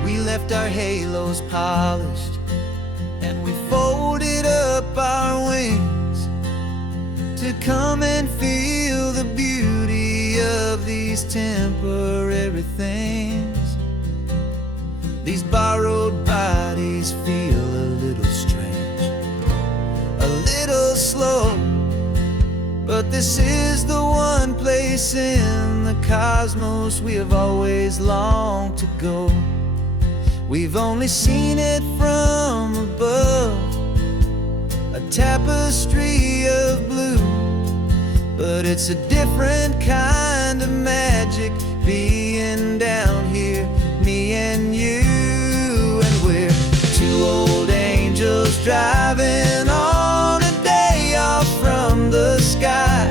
We left our halos polished, and we folded up our wings to come and feel the beauty of these temporary things. These borrowed bodies feel a little strange, a little slow, but this is the one place in the cosmos we have always longed to go. We've only seen it from above, a tapestry of blue, but it's a different kind of magic being down here, me and you. And we're two old angels driving on a day off from the sky,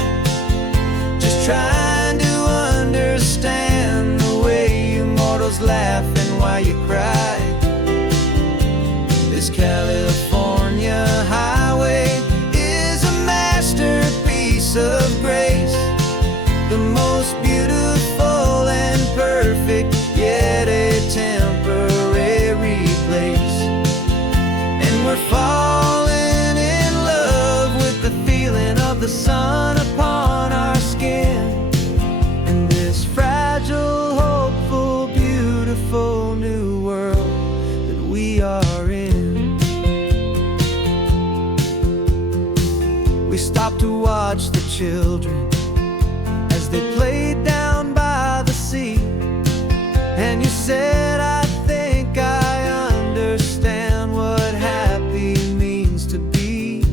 just trying to understand the way you mortals laugh and why you cry. This California highway is a masterpiece of grace, the most beautiful and perfect, yet a temporary place. And we're falling in love with the feeling of the sun upon our skin, and this fragile, hopeful, beautiful new world that we are in. We stopped to watch the children as they played down by the sea, and you said, I think I understand what happy means to be,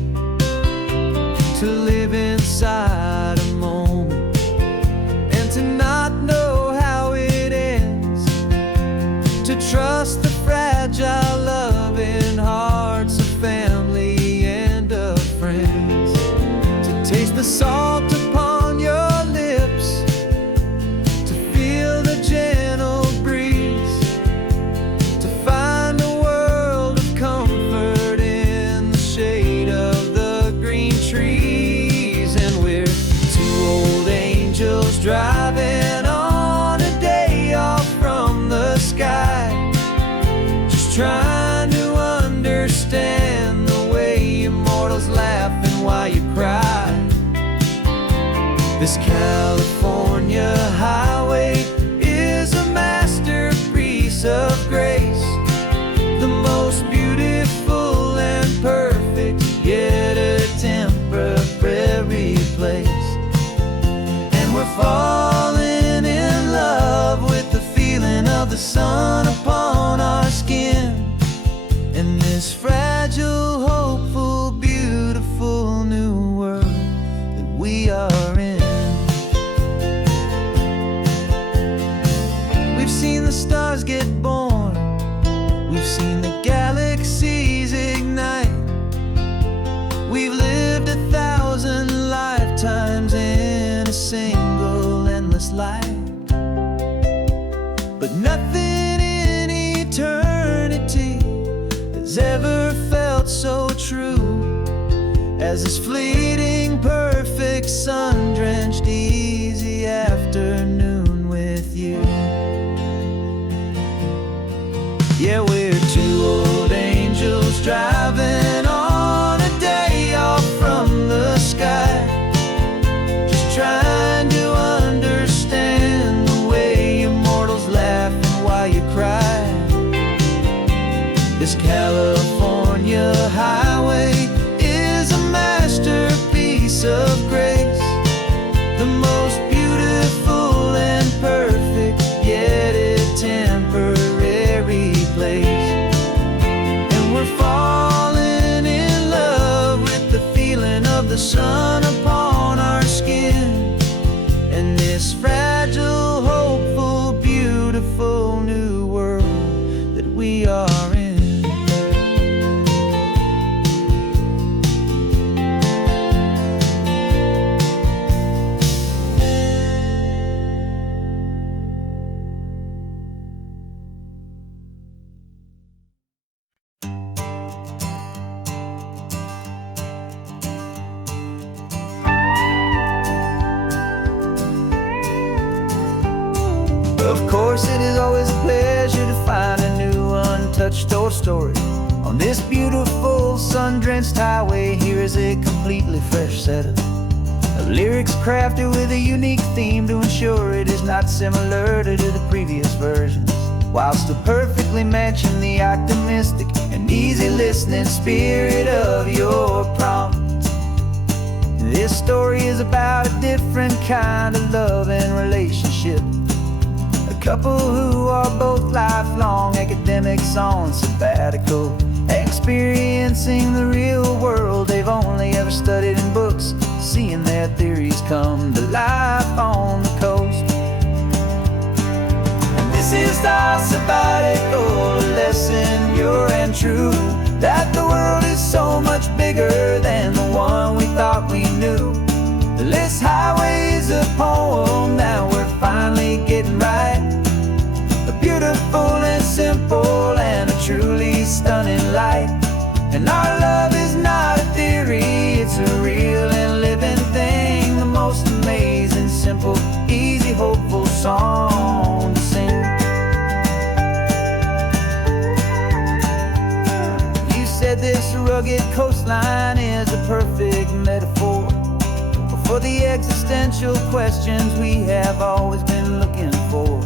to live inside a moment and to not know how it ends, to trust the fragile loving hearts of family and of friends, to taste the salt upon your lips, to feel the gentle breeze, This California highway is a masterpiece of grace, the most beautiful and perfect, yet a temporary place. And we're falling in love with the feeling of the sun upon our skin, in this fragile, hopeful, beautiful new world that we are in. We've seen the stars get born, we've seen the galaxies ignite, we've lived 1,000 lifetimes in a single endless life. But nothing in eternity has ever felt so true as this fleeting, perfect, sun-drenched, easy afternoon with you. Yeah, we're two old angels driving on a day off from the sky, just trying to understand the way immortals laugh and why you cry. This California highway is a masterpiece of grace, the most beautiful and perfect, yet a temporary place. And we're falling in love with the feeling of the sun upon our skin, and this fragile, hopeful, beautiful new world that we are in. Of course, it is always a pleasure to find a new untouched old story. On this beautiful sun-drenched highway, here is a completely fresh set of lyrics crafted with a unique theme to ensure it is not similar to the previous versions, while still perfectly matching the optimistic and easy listening spirit of your prompt. This story is about a different kind of love and relationship, a couple who are both lifelong academics on sabbatical, experiencing the real world they've only ever studied in books, seeing their theories come to life on the coast. And this is our sabbatical lesson, pure and true, that the world is so much bigger than the one we thought we knew. This highway is a poem that we're finally getting right, a beautiful and simple and a truly stunning light. And our love is not a theory, it's a real and living thing, the most amazing, simple, easy, hopeful song to sing. You said this rugged coastline is a perfect metaphor for the existential questions we have always been looking for.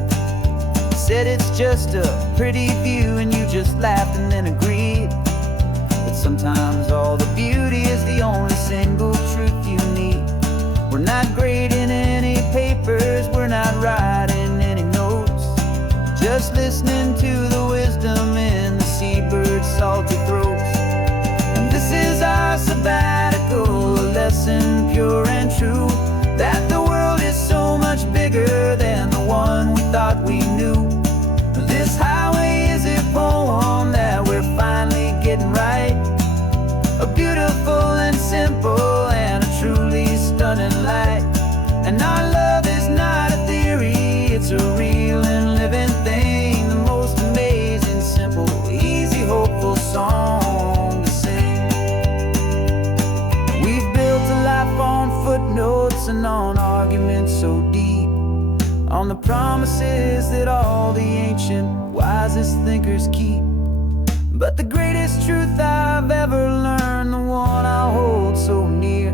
Said it's just a pretty view and you just laughed and then agreed, but sometimes all the beauty is the only single truth you need. We're not grading any papers, we're not writing any notes, just listening to the wisdom in the seabird's salty throats. And this is our sabbatical, a lesson pure and true, that the world is so much bigger than the one we thought we knew. This highway is a poem that we're finally getting right, a beautiful and simple and a truly stunning light. And our love is not a theory, it's a real and living thing, the most amazing, simple, easy, hopeful song to sing. We've built a life on footnotes and on arguments so deep, on the promises that all the ancient, wisest thinkers keep. But the greatest truth I've ever learned, the one I hold so near,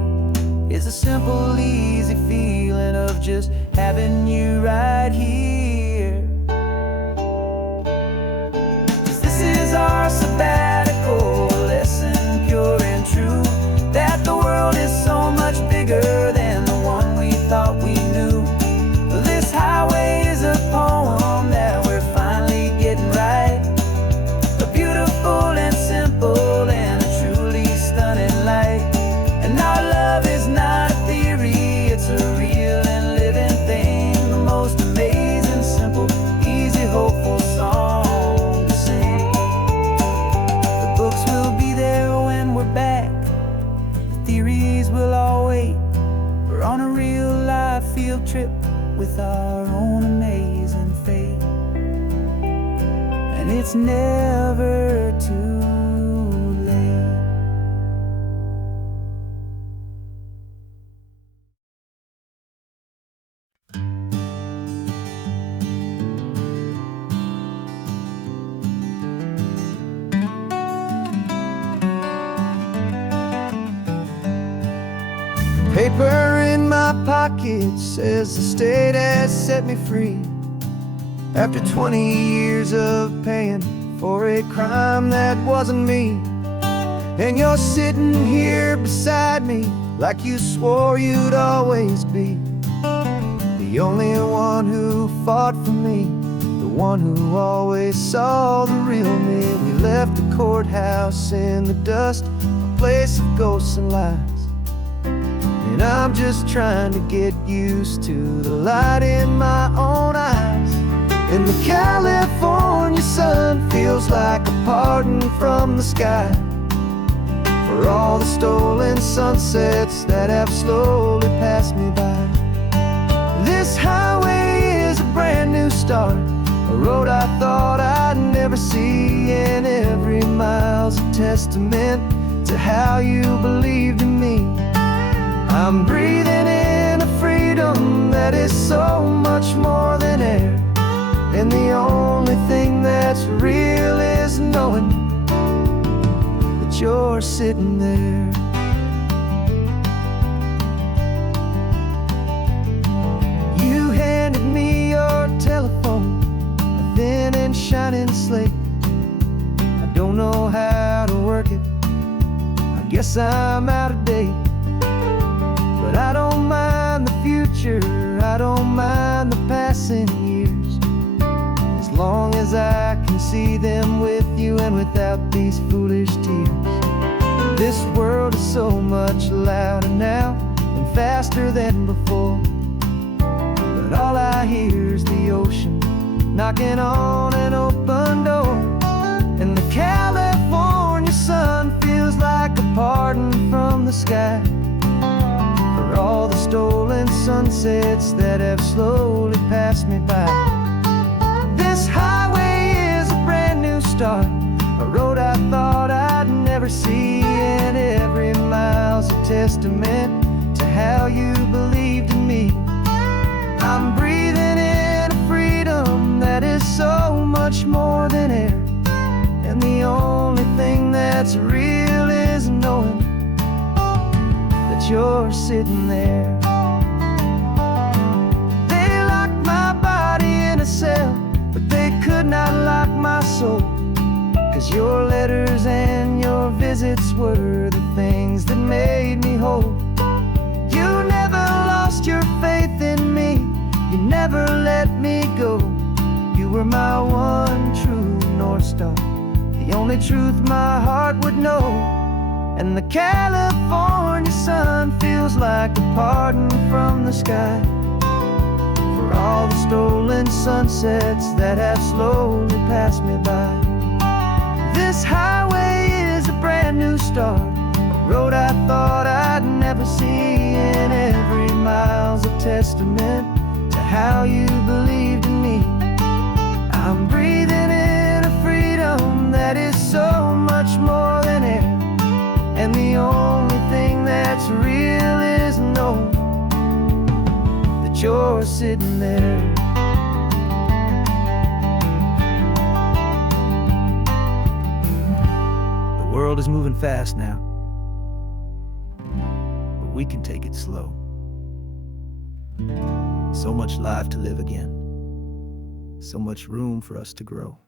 is is a simple, easy feeling of just having you right here. 'Cause this is our sabbatical lesson, pure and true, that the world is so much bigger than the one we thought we knew. This highway is a poem that we're finally getting right, a beautiful and simple and a truly stunning light. And our love is not a theory, it's a real and living thing, the most amazing, simple, easy, hopeful song to sing. The books will be there when we're back, the theories will all wait. We're on a real life field trip with our own amazing fate, and it's never too late. Paper in my pocket says the state has set me free, after 20 years of paying for a crime that wasn't me. And you're sitting here beside me like you swore you'd always be, the only one who fought for me, the one who always saw the real me. We left the courthouse in the dust, a place of ghosts and lies, and I'm just trying to get used to the light in my own eyes. And the California sun feels like a pardon from the sky for all the stolen sunsets that have slowly passed me by. This highway is a brand new start, a road I thought I'd never see, and every mile's a testament to how you believed in me. I'm breathing in a freedom that is so much more than air, and the only thing that's real is knowing that you're sitting there. You handed me your telephone, a thin and shining slate. I don't know how to work it, I guess I'm out of date. But I don't mind the future, I don't mind the passing years, as long as I can see them with you and without these foolish tears. This world is so much louder now and faster than before, but all I hear is the ocean knocking on an open door. And the California sun feels like a pardon from the sky for all the stolen sunsets that have slowly passed me by. This highway is a brand new start, a road I thought I'd never see, and every mile's a testament to how you believed in me. I'm breathing in a freedom that is so much more than air, and the only thing that's real is knowing that you're sitting there. They locked my body in a cell, but they could not lock my soul, 'cause your letters and your visits were the things that made me whole. You never lost your faith in me, you never let me go. You were my one true North Star, the only truth my heart would know. And the California sun feels like a pardon from the sky for all the stolen sunsets that have slowly passed me by. This highway is a brand new start, a road I thought I'd never see, and every mile's a testament to how you believed in me. I'm breathing in a freedom that is so much more than air, and the only thing that's real is knowing that you're sitting there. The world is moving fast now, but we can take it slow. So much life to live again. So much room for us to grow.